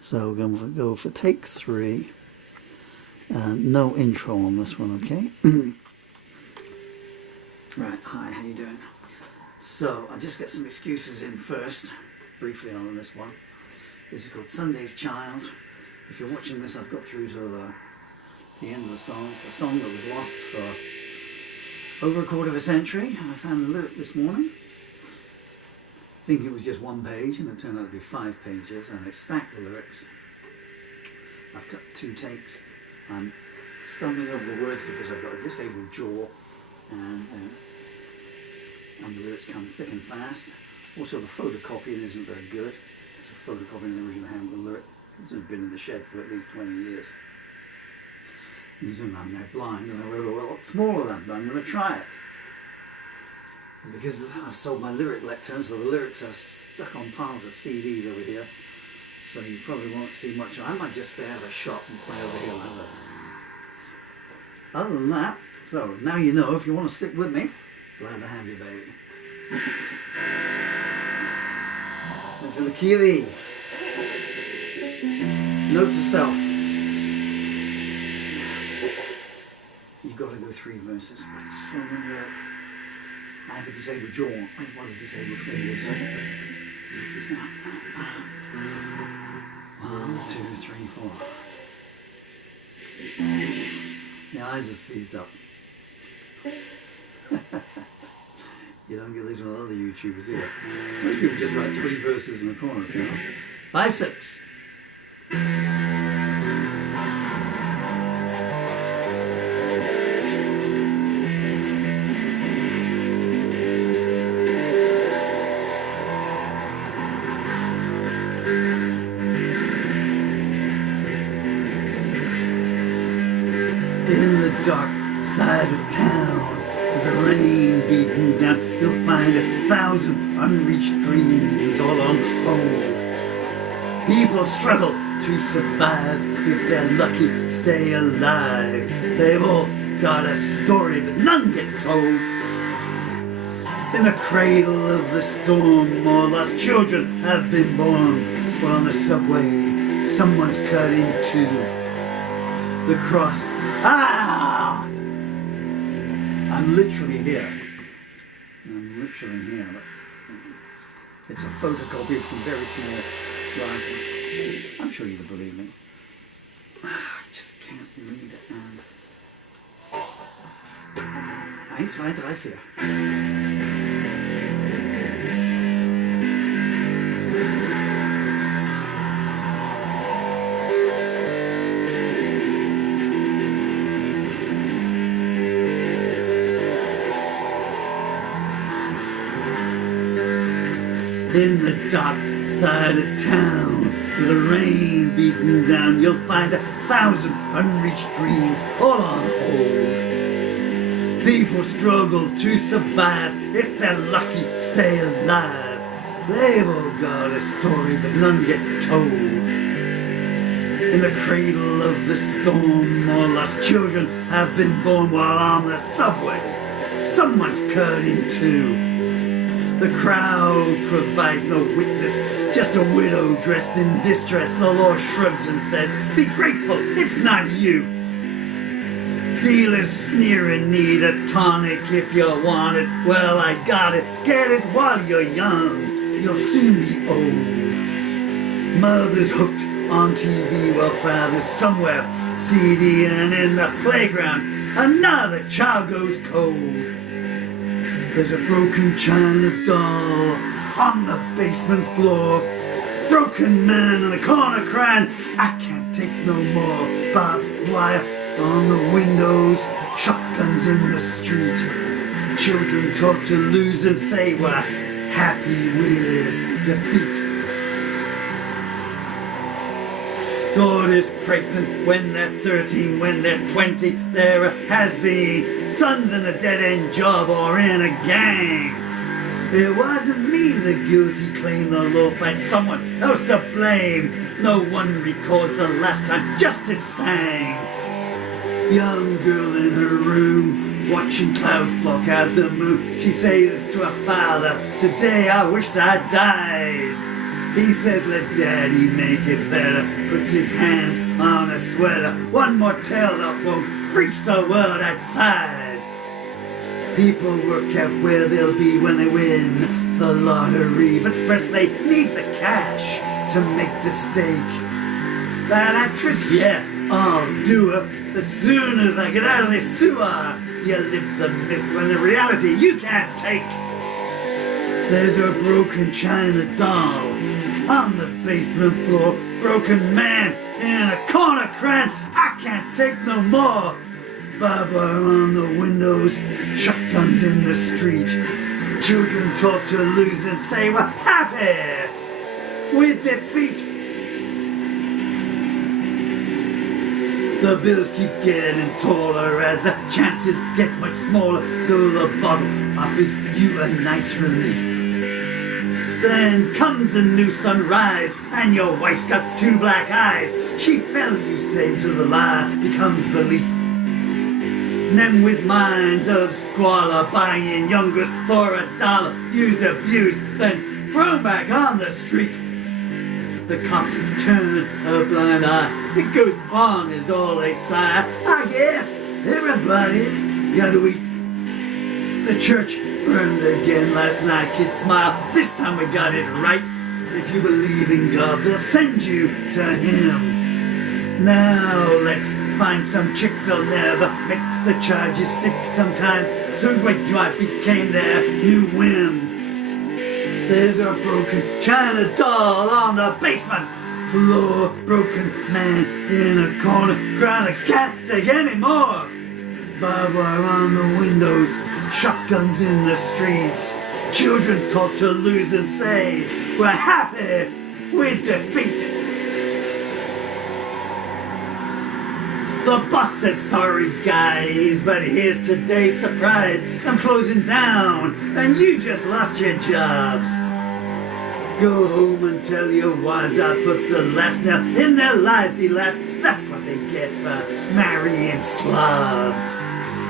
So we're going to go for take 3. No intro on this one, okay? Right, hi, how you doing? So, I'll just get some excuses in first, briefly on this one. This is called Sunday's Child. If you're watching this, I've got through to the end of the song. It's a song that was lost for over a quarter of a century. I found the lyric this morning. I think it was just 1 page, and it turned out to be 5 pages, and it's stacked with lyrics. I've cut 2 takes. I'm stumbling over the words because I've got a disabled jaw, and the lyrics come thick and fast. Also, the photocopying isn't very good. It's a photocopying the original handwritten lyric. This has been in the shed for at least 20 years. And I'm now blind, and I wrote a lot smaller than that, but I'm going to try it. And because I've sold my lyric lectern, so the lyrics are stuck on piles of CDs over here. So you probably won't see much. I might just stay out of a shop and play over here like this. Other than that, so now you know. If you want to stick with me, glad to have you, baby. Into the key of E. Note to self. You've got to go 3 verses. So I have a disabled jaw. I have 1 disabled fingers. So, 1, 2, 3, 4. The eyes have seized up. You don't get these with other YouTubers here. Most people just write 3 verses in the corners, you know. 5, 6. In the dark side of town, with the rain beating down, you'll find 1,000 unreached dreams all on hold. People struggle to survive. If they're lucky, stay alive. They've all got a story, but none get told. In the cradle of the storm, more lost children have been born. But on the subway, someone's cut in 2. The cross. Ah! I'm literally here. I'm literally here. But it's a photocopy of some very small writing. I'm sure you'd believe me. I just can't read and... 1, 2, 3, 4. In the dark side of town, with the rain beating down, you'll find 1,000 unreached dreams all on hold. People struggle to survive. If they're lucky, stay alive. They've all got a story, but none get told. In the cradle of the storm, more lost children have been born, while on the subway, someone's cut in 2. The crowd provides no witness, just a widow dressed in distress. The law shrugs and says, be grateful, it's not you. Dealers sneer and need a tonic if you want it. Well, I got it, get it while you're young. You'll soon be old. Mothers hooked on TV while father's somewhere CD, and in the playground another child goes cold. There's a broken china doll on the basement floor. Broken man in the corner crying, I can't take no more. Barbed wire on the windows, shotguns in the street. Children taught to lose and say we're happy with defeat. Daughters pregnant when they're 13, when they're 20, there has been sons in a dead-end job or in a gang. It wasn't me, the guilty claim, the law finds someone else to blame. No one records the last time justice sang. Young girl in her room, watching clouds block out the moon. She says to her father, today I wished I died. He says, let daddy make it better. puts his hands on a sweater. One more tale that won't reach the world outside. People work out where they'll be when they win the lottery, but first they need the cash to make the stake. That actress, yeah, I'll do her as soon as I get out of this sewer. You live the myth when the reality you can't take. There's a broken china doll on the basement floor. Broken man in a corner crying, I can't take no more. Barbed wire on the windows, shotguns in the street. Children taught to lose and say we're happy with defeat. The bills keep getting taller as the chances get much smaller, so the bottle offers you a night's relief. Then comes a new sunrise, and your wife's got two black eyes. She fell, you say, till the lie becomes belief. Men with minds of squalor, buying youngers for $1, used, abused, then thrown back on the street. The cops turn a blind eye. It goes on is all they sigh. I guess everybody's got to eat. The church burned again last night. Kids smile. This time we got it right. If you believe in God, they'll send you to Him. Now let's find some chick that'll never make the charges stick. Sometimes so great I became their new whim. There's a broken china doll on the basement floor. Broken man in a corner crying, I can't take any more. Barbed wire on the windows, shotguns in the streets. Children taught to lose and say we're happy with defeat. The boss says, sorry guys, but here's today's surprise. I'm closing down and you just lost your jobs. Go home and tell your wives I put the last nail in their lives. He laughs, that's what they get for marrying slobs.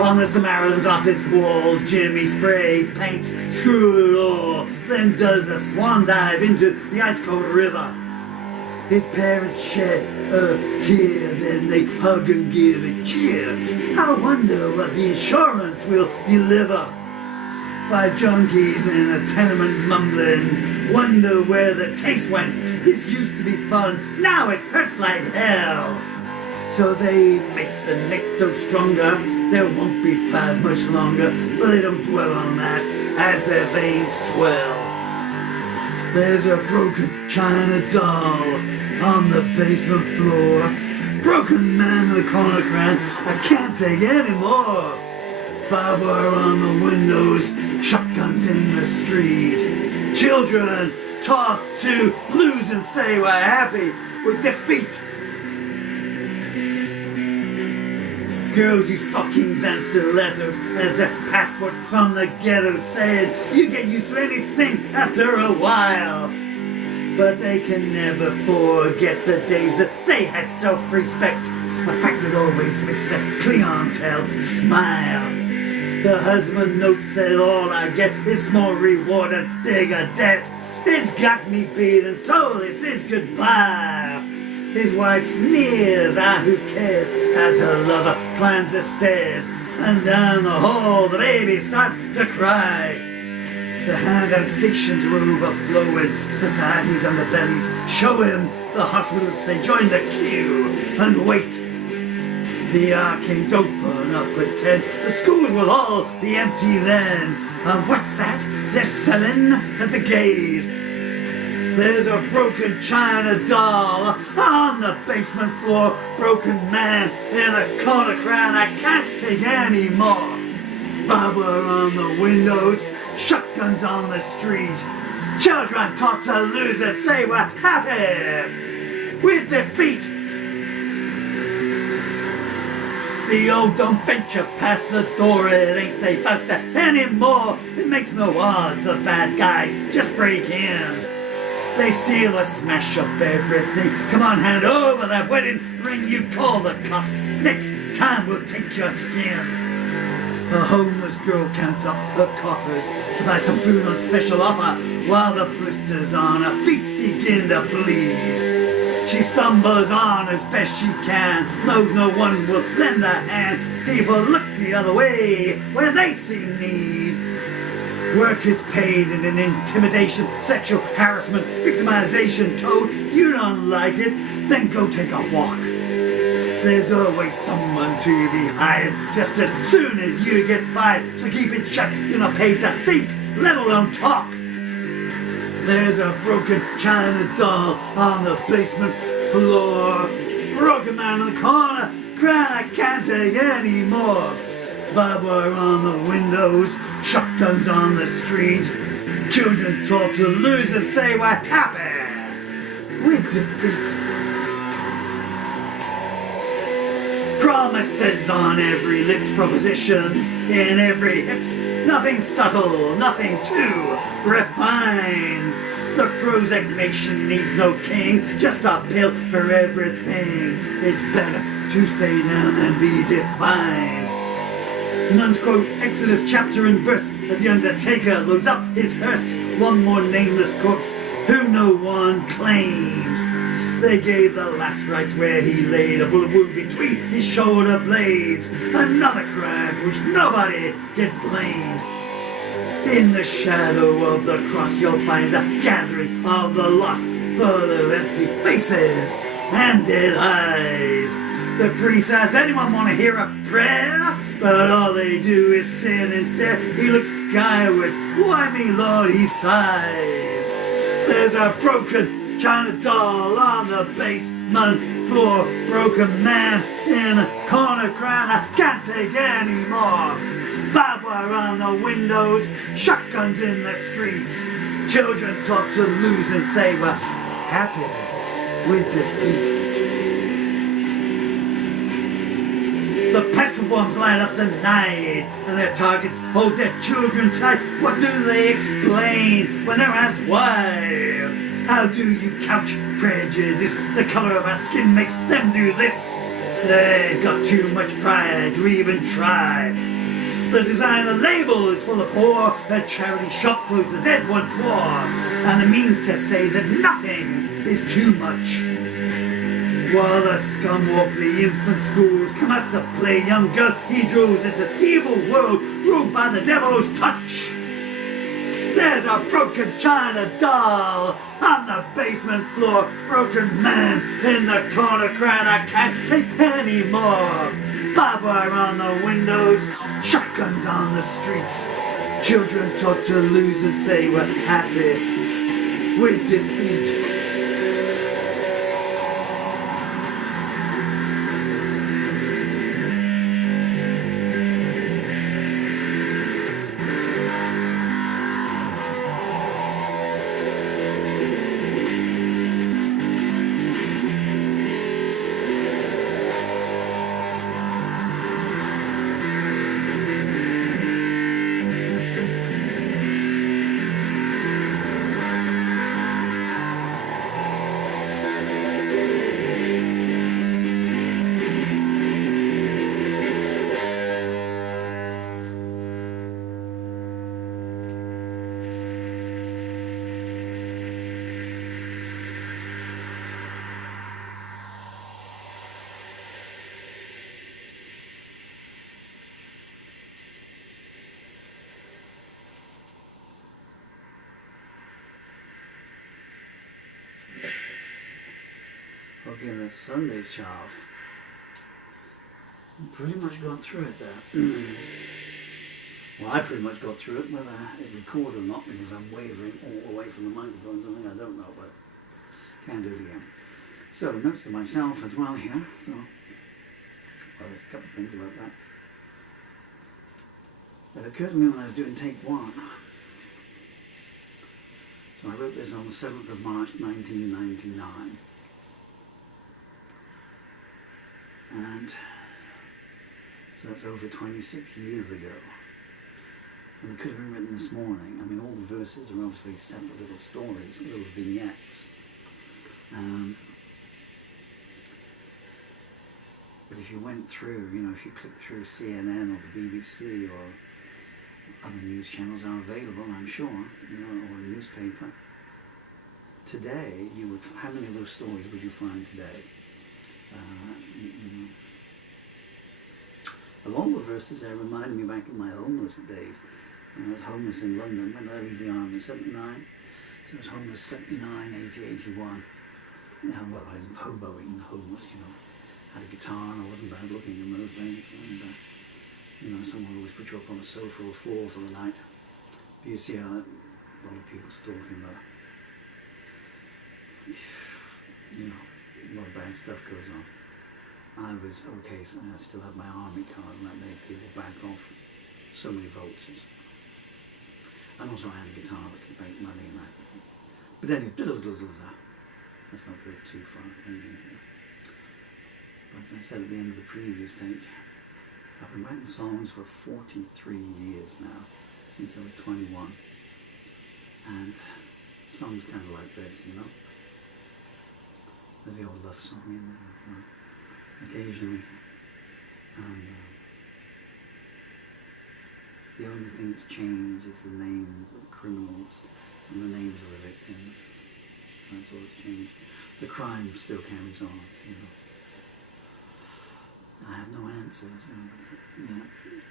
On the Samaritan's office wall, Jimmy spray paints screw it all, then does a swan dive into the ice-cold river. His parents shed a tear, then they hug and give a cheer. I wonder what the insurance will deliver. 5 junkies in a tenement mumbling, wonder where the taste went. This used to be fun, now it hurts like hell. So they make the nectar stronger, there won't be 5 much longer, but they don't dwell on that as their veins swell. There's a broken china doll on the basement floor. Broken man in the corner crying, I can't take any more. Barbed wire on the windows, shotguns in the street. Children taught to lose and say we're happy with defeat. Girls use stockings and stilettos as a passport from the ghetto, saying you get used to anything after a while. But they can never forget the days that they had self-respect, a fact that always makes the clientele smile. The husband notes said all I get is more reward and bigger debt. It's got me beaten, so this is goodbye. His wife sneers, who cares, as her lover climbs the stairs. And down the hall the baby starts to cry. The handout stations are overflowing, society's underbellies show him. The hospitals say join the queue and wait. The arcades open up at 10, the schools will all be empty then. And what's that they're selling at the gate? There's a broken china doll on the basement floor. Broken man in a corner crying, I can't take any more. Barbed wire on the windows, shotguns on the street. Children taught to lose and say we're happy with defeat. The old don't venture past the door, it ain't safe out there anymore. It makes no odds the bad guys just break in. They steal or smash up everything. Come on, hand over that wedding ring. You call the cops. Next time we'll take your skin. A homeless girl counts up her coppers to buy some food on special offer while the blisters on her feet begin to bleed. She stumbles on as best she can, knows no one will lend a hand. People look the other way when they see need. Work is paid in an intimidation, sexual harassment, victimization told. You don't like it, then go take a walk. There's always someone to be hired just as soon as you get fired. So keep it shut, you're not paid to think, let alone talk. There's a broken china doll on the basement floor. Broken man in the corner, crying I can't take any more. Barbed wire on the windows, shotguns on the street. Children taught to lose and say we're happy with defeat. Promises on every lips, propositions in every hips. Nothing subtle, nothing too refined. The Prozac nation needs no king, just a pill for everything. It's better to stay down than be defined. Nuns quote Exodus chapter and verse as the undertaker loads up his hearse. One more nameless corpse who no one claimed. They gave the last rites where he laid a bullet wound between his shoulder blades. Another crime for which nobody gets blamed. In the shadow of the cross you'll find a gathering of the lost, full of empty faces and dead eyes. The priest asks, anyone want to hear a prayer? But all they do is sit and stare. He looks skyward, why me Lord, he sighs. There's a broken china doll on the basement floor. Broken man in a corner crying, I can't take any more. Barbed wire on the windows, shotguns in the streets. Children taught to lose and say we're happy with defeat. The petrol bombs light up the night, and their targets hold their children tight. What do they explain when they're asked why? How do you couch prejudice? The color of our skin makes them do this. They've got too much pride to even try. The designer label is for the poor. A charity shop closed the dead once more, and the means to say that nothing is too much. While the scum walk the infant schools, come out to play young girls, he draws. It's an evil world ruled by the devil's touch. There's a broken china doll on the basement floor. Broken man in the corner crying, I can't take any more. Barbed wire on the windows, shotguns on the streets. Children taught to lose and say we're happy with defeat. Okay, that's Sunday's Child. Pretty much got through it there. Well, I pretty much got through it, whether it recorded or not, because I'm wavering all the way from the microphone, something I don't know, but can do it again. So, notes to myself as well here. So, well, there's a couple of things about that. That occurred to me when I was doing take one. So I wrote this on the 7th of March 1999. And so that's over 26 years ago. And it could have been written this morning. I mean, all the verses are obviously separate little stories, little vignettes. But if you went through, you know, if you click through CNN or the BBC or other news channels are available, I'm sure, you know, or a newspaper, today, you would, how many of those stories would you find today? A lot of the verses there reminded me back in my homeless days. When I was homeless in London, when I leave the army in 79. So I was homeless 79, 80, 81. Well, I was hoboing, homeless, you know. Had a guitar and I wasn't bad looking in those days. And, you know, someone would always put you up on a sofa or floor for the night. But you see how a lot of people stalking there. You know, a lot of bad stuff goes on. I was okay, so I still had my army card, and that made people back off so many vultures. And also I had a guitar that could make money and that. But anyway, let's not go too far. But as I said at the end of the previous take, I've been writing songs for 43 years now, since I was 21. And songs kind of like this, you know. There's the old love song in there, occasionally. And the only thing that's changed is the names of the criminals and the names of the victims. That's all that's changed. The crime still carries on, you know. I have no answers, you know, but, yeah.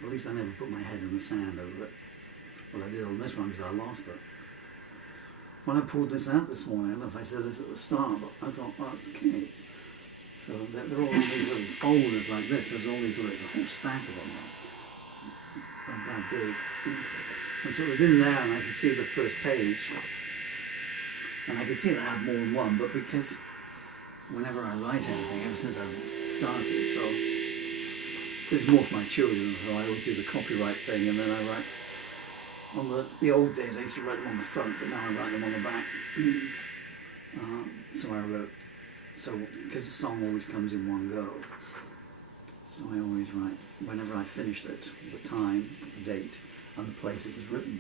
At least I never put my head in the sand over it. Well, I did on this one because I lost it. When I pulled this out this morning, I don't know if I said this at the start, but I thought, well, it's kids. So they're all in these little folders like this. There's all these little, a whole stack of them, like that big. And so it was in there, and I could see the first page. And I could see that I had more than one, but because whenever I write anything, ever since I've started, so this is more for my children, so I always do the copyright thing, and then I write. On the old days, I used to write them on the front, but now I write them on the back. So I wrote, because the song always comes in one go, so I always write, whenever I finished it, the time, the date, and the place it was written.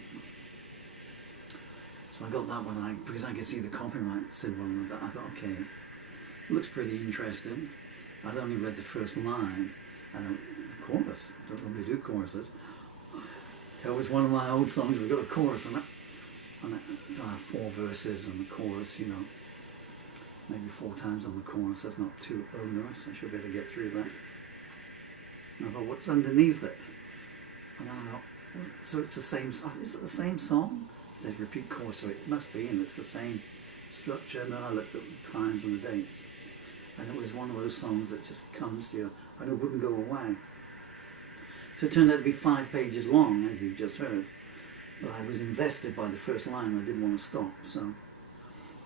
So I got that one, because I could see the copyright symbol, and I thought, okay, it looks pretty interesting. I'd only read the first line, and a chorus, don't normally do choruses. So it was one of my old songs, we've got a chorus on it. So I have 4 verses and the chorus, you know, maybe 4 times on the chorus. That's not too onerous, I should be able to get through that. And I thought, what's underneath it? And then I thought, so it's the same, is it the same song? It says repeat chorus, so it must be, and it's the same structure. And then I looked at the times and the dates. And it was one of those songs that just comes to you, and it wouldn't go away. So it turned out to be 5 pages long, as you've just heard. But I was invested by the first line, I didn't want to stop. So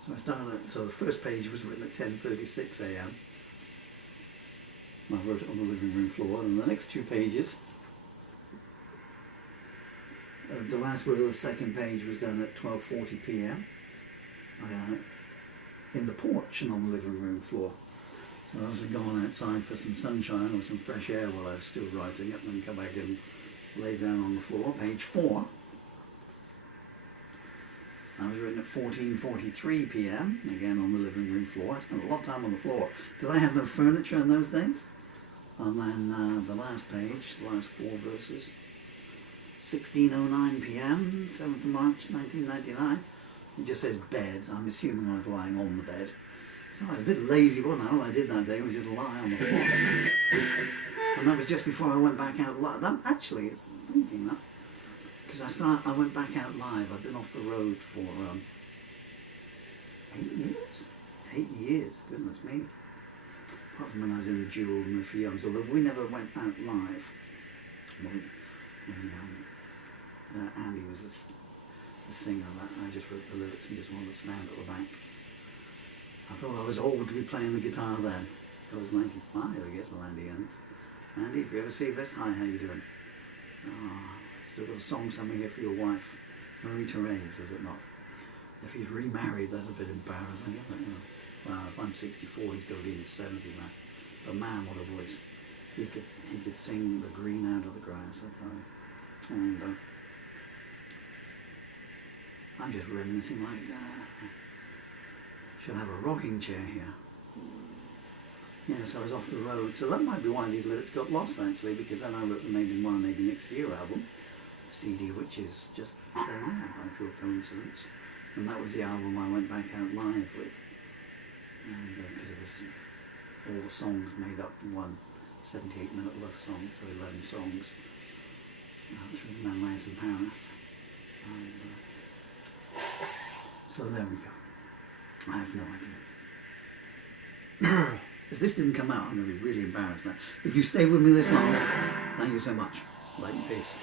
I started, so the first page was written at 10:36 a.m. I wrote it on the living room floor, and the next 2 pages, the last word of the second page was done at 12:40 p.m. In the porch and on the living room floor. So I was going outside for some sunshine or some fresh air while I was still writing it, and then come back and lay down on the floor. Page 4. I was written at 14:43 p.m. again on the living room floor. I spent a lot of time on the floor. Did I have no furniture in those days? And then the last page, the last 4 verses. 16:09 p.m. 7th of March 1999. It just says bed. I'm assuming I was lying on the bed. So I was a bit lazy, wasn't I? All I did that day was just lie on the floor. And that was just before I went back out live. Actually, it's thinking that. Because I went back out live. I've been off the road for 8 years? 8 years, goodness me. Apart from when I was in the Jewel and for Youngs, although we never went out live. Andy was the singer, I just wrote the lyrics and just wanted to stand at the back. I thought I was old to be playing the guitar then. I was 95, I guess, with Andy Youngs. Andy, if you ever see this, hi, how you doing? Still got a song somewhere here for your wife, Marie Therese, was it not? If he's remarried, that's a bit embarrassing, isn't it? You know? Well, if I'm 64, he's got to be in his 70s now. But man, what a voice. He could sing the green out of the grass, I tell you. And I'm just reminiscing like, should have a rocking chair here. Yeah, so I was off the road. So that might be why these lyrics got lost, actually, because then I wrote them maybe in one, maybe next year album, CD, which is just down there by pure coincidence. And that was the album I went back out live with. And because it was all the songs made up in one 78-minute love song, so 11 songs through Malice in Paris. And, so there we go. I have no idea. If this didn't come out, I'm going to be really embarrassed now. If you stayed with me this long, thank you so much. Light and peace.